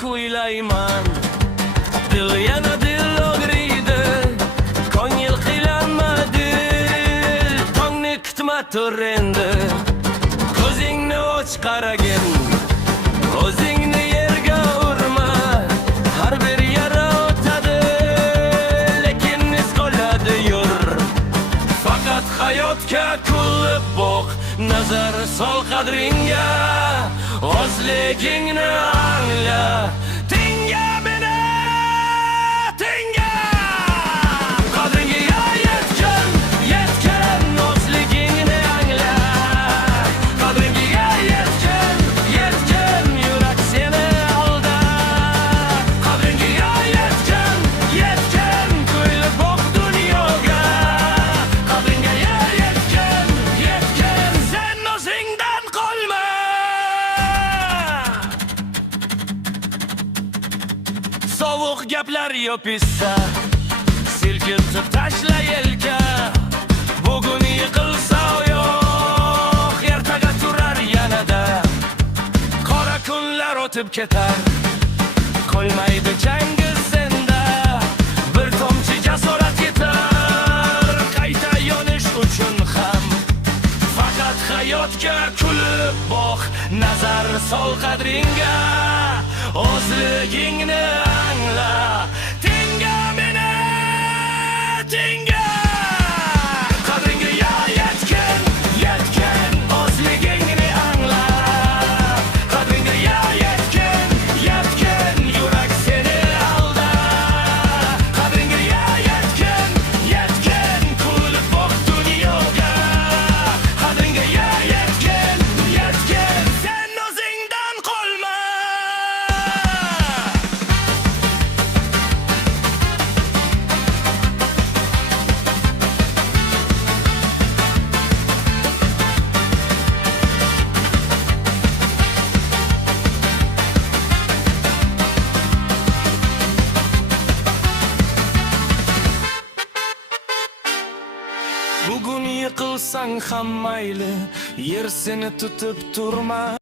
kuylayman. Dil yana dil o'griydi, ko'ngil qiylanmadi. Tongni kutma tur endi, ko'zingni och qaragin. O'zingni yerga urma, har bir yara o'tadi, lekin iz qoladi yur. Faqat hayotga kulib boq, nazar sol qadringga, ozligingni angla. Tenga meni, tenga qadringga yetgan, yetgan, ozligingni angla. Qadringga yetgan, yetgan, yurak seni alda. Qadringga yetgan, yetgan, kulib boq dunyoga. Qadringga yetgan, yetgan, sen o'zingdan qolma. Sovuq gaplar yopisa, silkitib tashla yelka. Bugun yiqilsa oyoq, ertaga turar yanada. Qora kunlar o'tib ketar, qolmaydi changiz senda. Bir tomchi jasorat yetar, qayta yonish uchun ham. Faqat hayotga kulib boq, nazar sol qadringga, ozligingni angla. Tenga meni, tenga qadringga yetgan, yetgan, ozligingni angla. Qadringga yetgan, yetgan, yurak seni alda. Qadringga yetgan, yetgan, kulib boq dunyoga. Qadringga yetgan, yetgan, sen o'zingdan qolma. Bugun yiqilsang ham mayli, yer seni tutib turma.